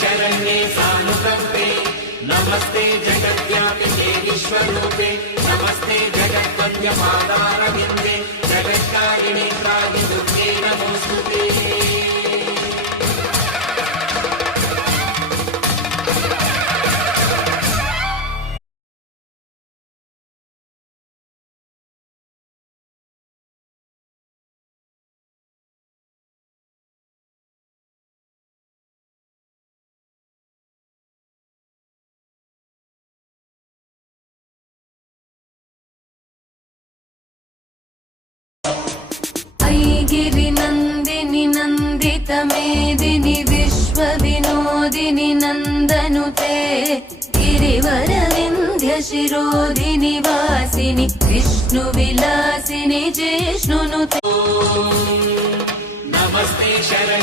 शरण्ये सानुकम्पे नमस्ते जगद्व्यापिके विश्वरूपे नमस्ते जगद्वन्द्यपादारविन्दे जगत्कारिणे त्राहि दुर्गे नमोऽस्तुते। गिरिनन्दिनि नन्दितमेदिनि विश्वविनोदिनि नन्दनुते गिरिवरविन्ध्यशिरोधिनि वासिनि विष्णुविलासिनि जिष्णुनुते। नमस्ते शरण्ये